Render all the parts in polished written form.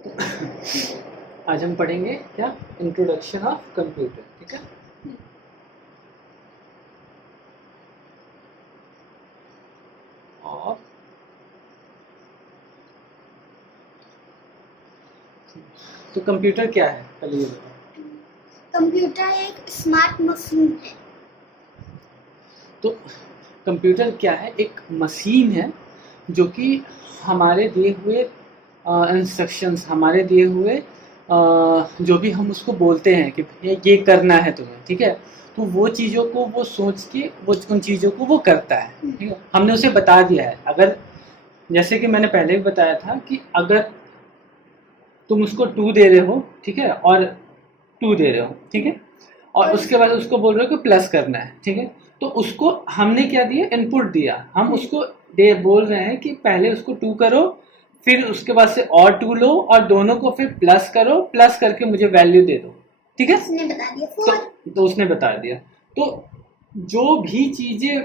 आज हम पढ़ेंगे क्या, इंट्रोडक्शन ऑफ कंप्यूटर। ठीक है। और तो कंप्यूटर क्या है, पहले ये बताओ। कंप्यूटर एक स्मार्ट मशीन है। तो कंप्यूटर क्या है, एक मशीन है जो कि हमारे दिए हुए इंस्ट्रक्शंस, हमारे दिए हुए जो भी हम उसको बोलते हैं कि भैया ये करना है तुम्हें, ठीक है, तो वो चीज़ों को वो सोच के वो उन चीज़ों को वो करता है। ठीक है, हमने उसे बता दिया है। अगर जैसे कि मैंने पहले भी बताया था कि अगर तुम उसको 2 दे रहे हो, ठीक है, और 2 दे रहे हो, ठीक है, और उसके बाद उसको बोल रहे हो कि प्लस करना है, ठीक है, तो उसको हमने क्या दिया, इनपुट दिया। हम उसको दे बोल रहे हैं कि पहले उसको 2 करो, फिर उसके बाद से और 2 लो और दोनों को फिर प्लस करो, प्लस करके मुझे वैल्यू दे दो। ठीक है, उसने बता दिया 4। तो उसने बता दिया। तो जो भी चीज़ें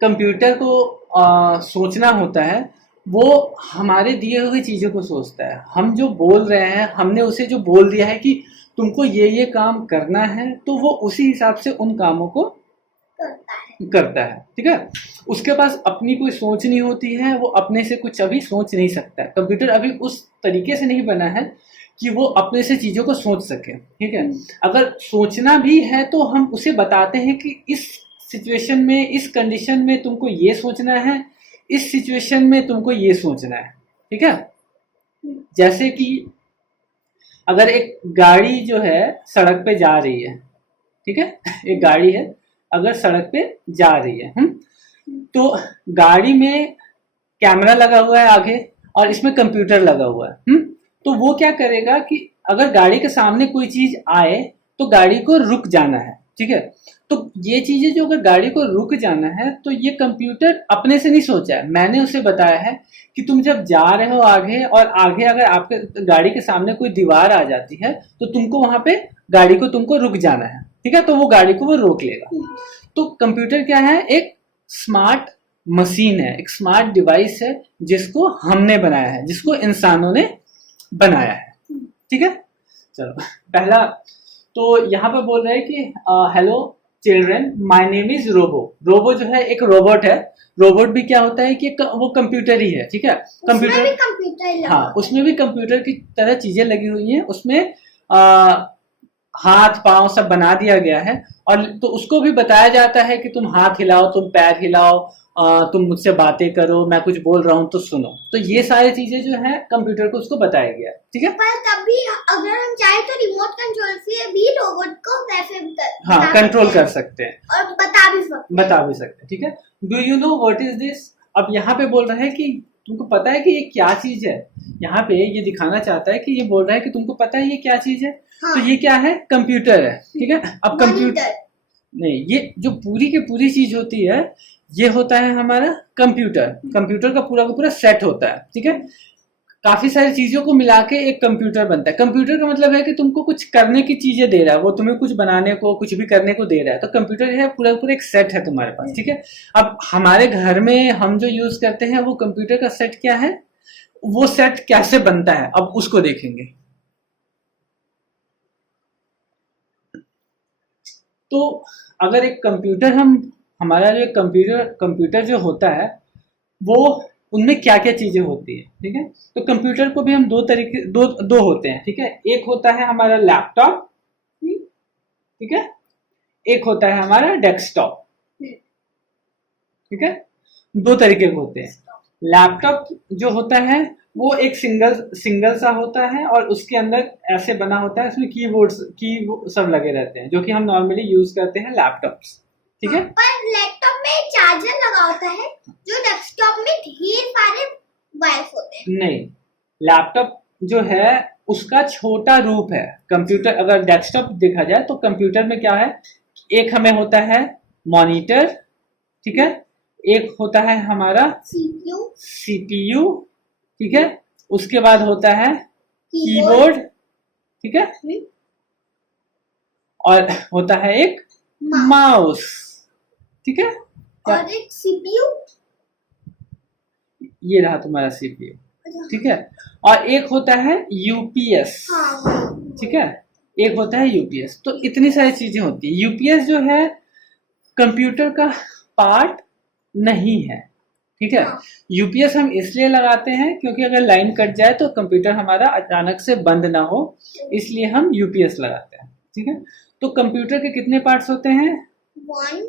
कंप्यूटर को सोचना होता है वो हमारे दिए हुए चीज़ों को सोचता है। हम जो बोल रहे हैं, हमने उसे जो बोल दिया है कि तुमको ये काम करना है, तो वो उसी हिसाब से उन कामों को करता है। ठीक है, उसके पास अपनी कोई सोच नहीं होती है, वो अपने से कुछ अभी सोच नहीं सकता है। कंप्यूटर अभी उस तरीके से नहीं बना है कि वो अपने से चीज़ों को सोच सके। ठीक है, अगर सोचना भी है तो हम उसे बताते हैं कि इस सिचुएशन में, इस कंडीशन में तुमको ये सोचना है, इस सिचुएशन में तुमको ये सोचना है। ठीक है, जैसे कि अगर एक गाड़ी जो है सड़क पे जा रही है, ठीक है, एक गाड़ी है अगर सड़क पे जा रही है, तो गाड़ी में कैमरा लगा हुआ है आगे और इसमें कंप्यूटर लगा हुआ है। तो वो क्या करेगा कि अगर गाड़ी के सामने कोई चीज आए तो गाड़ी को रुक जाना है। ठीक है, तो ये चीजें जो अगर गाड़ी को रुक जाना है तो ये कंप्यूटर अपने से नहीं सोचा है, मैंने उसे बताया है कि तुम जब जा रहे हो आगे और आगे अगर आपके गाड़ी के सामने कोई दीवार आ जाती है तो तुमको वहां पे गाड़ी को तुमको रुक जाना है। ठीक है, तो वो गाड़ी को वो रोक लेगा। तो कंप्यूटर क्या है, एक स्मार्ट मशीन है, एक स्मार्ट डिवाइस है जिसको हमने बनाया है, जिसको इंसानों ने बनाया है। ठीक है, चलो पहला तो यहाँ पर बोल रहे हैं कि hello children, my name is Robo. Robo जो है एक रोबोट है। रोबोट भी क्या होता है कि वो कंप्यूटर ही है। ठीक है, कंप्यूटर, हाँ, उसमें भी कंप्यूटर की तरह चीजें लगी हुई हैं। उसमें हाथ पांव सब बना दिया गया है और तो उसको भी बताया जाता है कि तुम हाथ हिलाओ, तुम पैर हिलाओ, तुम मुझसे बातें करो, मैं कुछ बोल रहा हूँ तो सुनो। तो ये सारी चीजें जो है कंप्यूटर को उसको बताया गया है। ठीक है, पर तभी अगर हम चाहे तो रिमोट कंट्रोल से भी रोबोट को वैसे हाँ कंट्रोल कर सकते हैं और बता भी सकते हैं। ठीक है, do you know what is this. अब यहाँ पे बोल रहा है कि तुमको पता है कि ये क्या चीज है। यहाँ पे ये दिखाना चाहता है कि ये बोल रहा है कि तुमको पता है ये क्या चीज है। हाँ। तो ये क्या है, कंप्यूटर है। ठीक है, अब कंप्यूटर नहीं, ये जो पूरी की पूरी चीज होती है ये होता है हमारा कंप्यूटर। कंप्यूटर का पूरा सेट होता है। ठीक है, काफी सारी चीजों को मिला के एक कंप्यूटर बनता है। कंप्यूटर का मतलब है कि तुमको कुछ करने की चीजें दे रहा है, वो तुम्हें कुछ बनाने को, कुछ भी करने को दे रहा है। तो कंप्यूटर है पूरा एक सेट है तुम्हारे पास। ठीक है, अब हमारे घर में हम जो यूज करते हैं वो कंप्यूटर का सेट क्या है, वो सेट कैसे बनता है अब उसको देखेंगे। तो अगर एक कंप्यूटर हमारा जो कंप्यूटर जो होता है वो उनमें क्या क्या चीजें होती है। ठीक है, तो कंप्यूटर को भी हम दो होते हैं। ठीक है, एक होता है हमारा लैपटॉप, ठीक है, एक होता है हमारा डेस्कटॉप। ठीक है, दो तरीके के होते हैं। लैपटॉप जो होता है वो एक सिंगल सा होता है और उसके अंदर ऐसे बना होता है, उसमें की सब लगे रहते हैं जो कि हम नॉर्मली यूज करते हैं लैपटॉप्स। ठीक है, पर लैपटॉप में चार्जर लगा होता है जो डेस्कटॉप में ढेर सारे वायर्स होते हैं। नहीं, लैपटॉप जो है उसका छोटा रूप है कंप्यूटर। अगर डेस्कटॉप देखा जाए तो कंप्यूटर में क्या है, एक हमें होता है मॉनिटर, ठीक है, एक होता है हमारा सीपीयू, ठीक है, उसके बाद होता है कीबोर्ड, ठीक है, और होता है एक माउस। ठीक है, और एक सीपीयू, ये रहा तुम्हारा सीपीयू। ठीक है, और एक होता है यूपीएस, हाँ ठीक है, एक होता है यूपीएस। तो इतनी सारी चीजें होती है। यूपीएस जो है कंप्यूटर का पार्ट नहीं है, ठीक है। यूपीएस हम इसलिए लगाते हैं क्योंकि अगर लाइन कट जाए तो कंप्यूटर हमारा अचानक से बंद ना हो, इसलिए हम यूपीएस लगाते हैं, ठीक है। तो कंप्यूटर के कितने पार्ट्स होते हैं? 1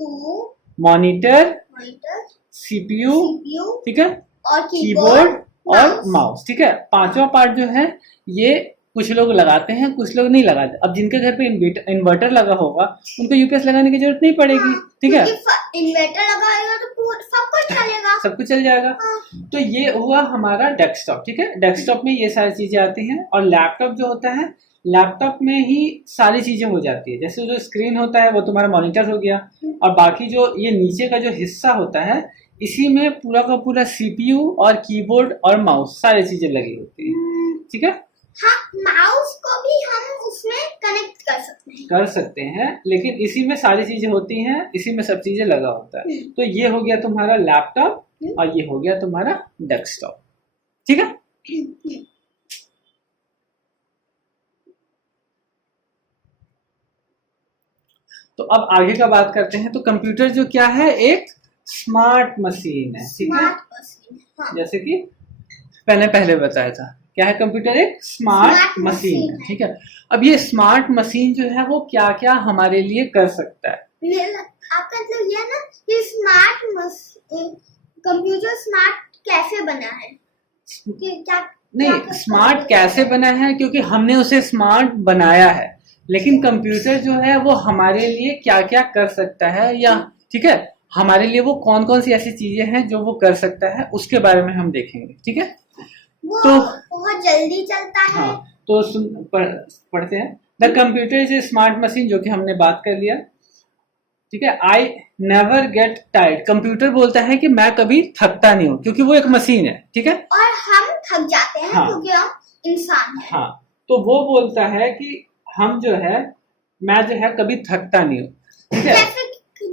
2 मॉनिटर, मॉनिटर, सीपीयू, सीपीयू ठीक है, और कीबोर्ड और माउस। माउस, ठीक है। पांचवा पार्ट जो है ये कुछ लोग लगाते हैं, कुछ लोग नहीं लगाते। अब जिनके घर पे इन्वर्टर लगा होगा उनको यूपीएस लगाने की जरूरत नहीं पड़ेगी, ठीक है, इन्वर्टर लगाएगा तो सब कुछ चलेगा, सब कुछ चल जाएगा। तो ये हुआ हमारा डेस्कटॉप, ठीक है। डेस्कटॉप में ये सारी चीजें आती हैं। और लैपटॉप जो होता है, लैपटॉप में ही सारी चीजें हो जाती है। जैसे जो स्क्रीन होता है वो तुम्हारा मॉनिटर हो गया, और बाकी जो ये नीचे का जो हिस्सा होता है इसी में पूरा का पूरा सीपीयू और कीबोर्ड और माउस सारी चीजें लगी होती है, ठीक है। हाँ, माउस को भी हम उसमें कनेक्ट कर सकते हैं, लेकिन इसी में सारी चीजें होती हैं, इसी में सब चीजें लगा होता है। तो ये हो गया तुम्हारा लैपटॉप और ये हो गया तुम्हारा डेस्कटॉप, ठीक है। तो अब आगे का बात करते हैं। तो कंप्यूटर जो क्या है, एक स्मार्ट मशीन है, ठीक है। स्मार्ट मशीन, हाँ। जैसे कि पहले बताया था, क्या है कंप्यूटर? एक स्मार्ट मशीन है, ठीक है। अब ये स्मार्ट मशीन जो है वो क्या क्या हमारे लिए कर सकता है? आपका मतलब ये ना कि कंप्यूटर स्मार्ट कैसे बना है? क्या नहीं, स्मार्ट कैसे बना है क्योंकि हमने उसे स्मार्ट बनाया है, लेकिन कंप्यूटर जो है वो हमारे लिए क्या क्या कर सकता है, या ठीक है, हमारे लिए वो कौन कौन सी ऐसी चीजें हैं जो वो कर सकता है उसके बारे में हम देखेंगे, ठीक है। वो तो बहुत जल्दी चलता है। हाँ, तो पढ़ते हैं। The computer is a smart machine, जो कि हमने बात कर लिया, ठीक है। I never get tired, computer बोलता है कि मैं कभी थकता नहीं हूँ, क्योंकि वो एक मशीन है, ठीक है। और हम थक जाते हैं, हाँ, क्योंकि हम इंसान हैं। हाँ, तो वो बोलता है कि हम जो है, मैं जो है कभी थकता नहीं हूँ, ठीक है।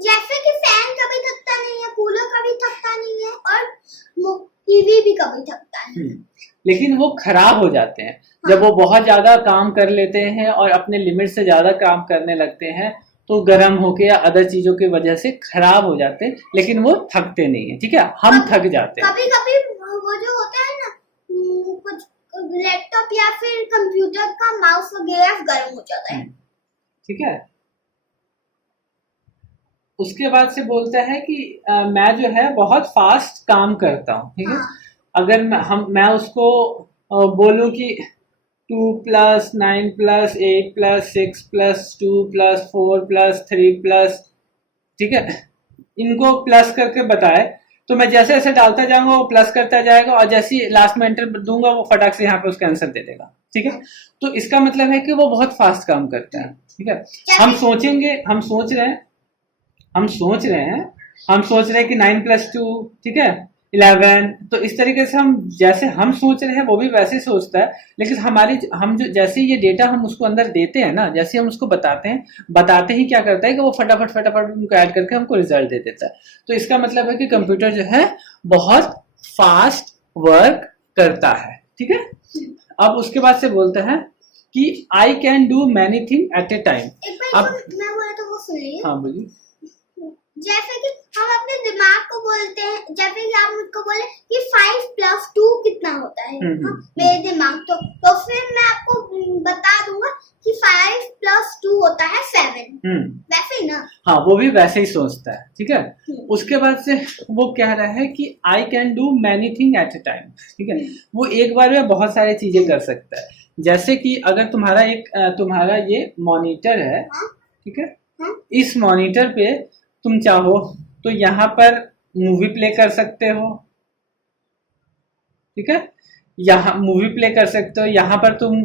जैसे कि फैन कभी थकता नहीं है, कूलर कभी थकता नहीं है, और टीवी भी कभी थकता है। लेकिन वो खराब हो जाते हैं जब वो बहुत ज्यादा काम कर लेते हैं और अपने लिमिट से ज्यादा काम करने लगते हैं, तो गर्म होके या अदर चीजों की वजह से खराब हो जाते हैं, लेकिन वो थकते नहीं है, ठीक है। हम थक जाते हैं कभी कभी। वो जो होता है ना, कुछ लैपटॉप या फिर कंप्यूटर का माउस वगैरह गर्म हो जाता है, ठीक है। उसके बाद से बोलता है कि मैं जो है बहुत फास्ट काम करता हूँ, ठीक है। हाँ। अगर मैं उसको बोलूं कि 2 + 9 + 8 + 6 + 2 + 4 + 3 +, ठीक है, इनको प्लस करके बताए, तो मैं जैसे जैसे डालता जाऊंगा वो प्लस करता जाएगा, और जैसे ही लास्ट में एंटर दूंगा वो फटाक से यहाँ पे उसका आंसर दे देगा, ठीक है। तो इसका मतलब है कि वो बहुत फास्ट काम करता है, ठीक है। हम सोच रहे हैं कि 9 + 2, ठीक है, 11। तो इस तरीके से हम जैसे हम सोच रहे हैं वो भी वैसे ही सोचता है, लेकिन हम जो जैसे ये डेटा हम उसको अंदर देते हैं ना, जैसे हम उसको बताते ही क्या करता है कि वो फटाफट उनको ऐड करके हमको रिजल्ट दे देता है। तो इसका मतलब है कि कंप्यूटर जो है बहुत फास्ट वर्क करता है, ठीक है। अब उसके बाद से बोलता है कि I can do many thing at A time. अब मैं बोला तो वो सुनिए। हाँ, बोलिए। जैसे कि हम अपने दिमाग को बोलते हैं, जैसे कि आप मुझको बोले कि 5 + 2 कितना होता है, मेरे दिमाग तो फिर मैं आपको बता दूंगा कि 5 + 2 होता है 7, वैसे ही ना। हाँ, वो भी वैसे ही सोचता है, ठीक है। उसके बाद से वो कह रहा है कि I can do many thing at A time, ठीक है। वो एक बार में बहुत सारी चीजें कर सकता है। जैसे कि अगर तुम्हारा ये मॉनिटर है, ठीक है, इस मॉनिटर पे तुम चाहो तो यहाँ पर मूवी प्ले कर सकते हो, ठीक है, यहाँ मूवी प्ले कर सकते हो, यहाँ पर तुम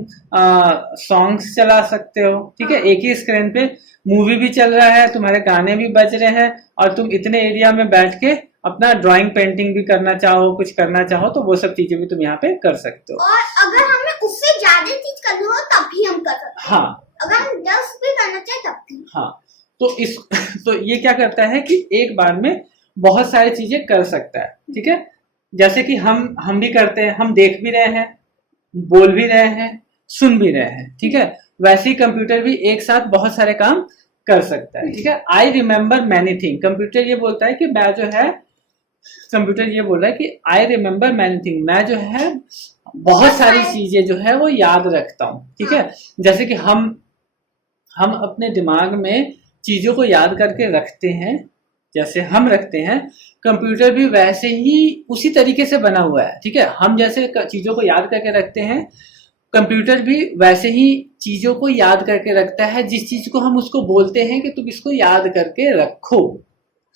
सॉन्ग्स चला सकते हो, ठीक है। एक ही स्क्रीन पे मूवी भी चल रहा है, तुम्हारे गाने भी बज रहे हैं, और तुम इतने एरिया में बैठ के अपना ड्राइंग पेंटिंग भी करना चाहो, कुछ करना चाहो, तो वो सब चीजें भी तुम यहाँ पे कर सकते हो। और अगर हमें उससे ज्यादा चीज करनी हो तब भी हम कर सकते हैं। हाँ, अगर हम 10 भी करना चाहे तब भी। हाँ, तो ये क्या करता है कि एक बार में बहुत सारी चीजें कर सकता है, ठीक है। जैसे कि हम भी करते हैं, हम देख भी रहे हैं, बोल भी रहे हैं, सुन भी रहे हैं, ठीक है। वैसे ही कंप्यूटर भी एक साथ बहुत सारे काम कर सकता है, ठीक है। I remember many thing, computer ये बोलता है कि मैं जो है, कंप्यूटर ये बोल रहा है कि आई रिमेम्बर मैनी थिंग, मैं जो है बहुत सारी चीजें जो है वो याद रखता हूँ, ठीक है। जैसे कि हम अपने दिमाग में चीजों को याद करके रखते हैं, जैसे हम रखते हैं, कंप्यूटर भी वैसे ही उसी तरीके से बना हुआ है, ठीक है। हम जैसे चीजों को याद करके रखते हैं, कंप्यूटर भी वैसे ही चीजों को याद करके रखता है, जिस चीज को हम उसको बोलते हैं कि तुम इसको याद करके रखो,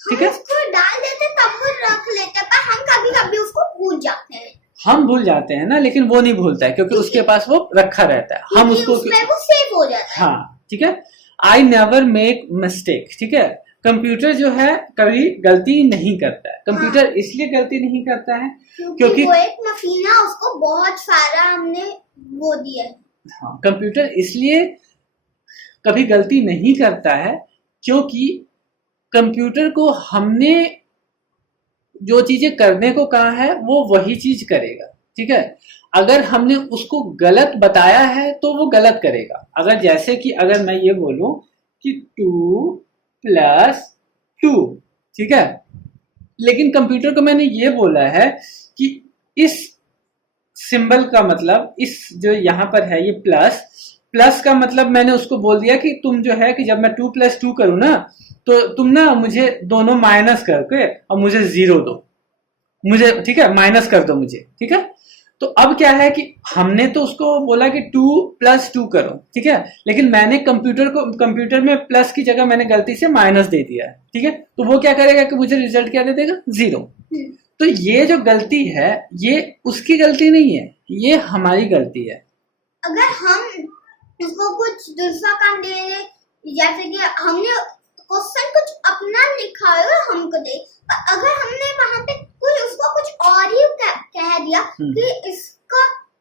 ठीक है। उसको डाल देते तब वो रख लेते, पर हम कभी कभी उसको भूल जाते हैं। हम भूल जाते हैं ना, लेकिन वो नहीं भूलता है क्योंकि उसके पास वो रखा रहता है, हम उसको उसमें वो सेव हो जाता है। हाँ, ठीक है। आई नेवर मेक मिस्टेक, ठीक है। कंप्यूटर जो है कभी गलती नहीं करता है। कंप्यूटर इसलिए गलती नहीं करता है क्योंकि वो एक मशीन है, उसको बहुत सारा हमने वो दिया है। हाँ, कंप्यूटर इसलिए कभी गलती नहीं करता है क्योंकि कंप्यूटर को हमने जो चीजें करने को कहा है वो वही चीज करेगा, ठीक है। अगर हमने उसको गलत बताया है तो वो गलत करेगा। अगर जैसे कि अगर मैं ये बोलूं कि 2+2, ठीक है, लेकिन कंप्यूटर को मैंने ये बोला है कि इस सिंबल का मतलब, इस जो यहाँ पर है ये प्लस का मतलब मैंने उसको बोल दिया कि तुम जो है कि जब मैं 2+2 करूँ ना, तो तुम ना मुझे दोनों माइनस करके और मुझे 0 दो, मुझे, ठीक है, माइनस कर दो मुझे, ठीक है। तो अब क्या है कि हमने तो उसको बोला कि 2+2 करो, ठीक है, लेकिन मैंने कंप्यूटर में प्लस की जगह मैंने गलती से माइनस दे दिया है, ठीक है। तो वो क्या करेगा कि मुझे रिजल्ट क्या दे देगा, 0। तो ये जो गलती है ये उसकी गलती नहीं है, ये हमारी गलती है। अगर हम उसको कुछ दूसरा काम दे रहे, जैसे कि हमने क्वेश्चन कुछ अपना लिखा है और हमको दे, अगर हमने वहां पे उसको कुछ और ही कह दिया कि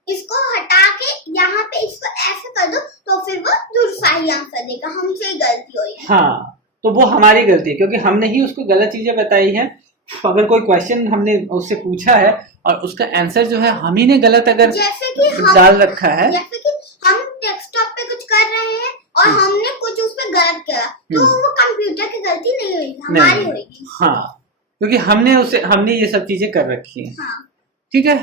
इसको हटा के यहाँ पे इसको ऐसे कर दो, तो फिर वो दूसरा ही आंसर देगा, हमसे ही गलती हुई है। हाँ, तो वो हमारी गलती है क्योंकि हमने ही उसको गलत चीजें बताई हैं। अगर कोई क्वेश्चन हमने उससे पूछा है और उसका आंसर जो है हम ही ने गलत अगर जैसे कि डाल रखा है, जैसे कि हम डेस्कटॉप पे कुछ कर रहे हैं और हमने कुछ उसमें गलत किया, तो वो कंप्यूटर की गलती नहीं होगी, हमारी होगी। हाँ, क्योंकि हमने ये सब चीजें कर रखी है, हाँ, ठीक है।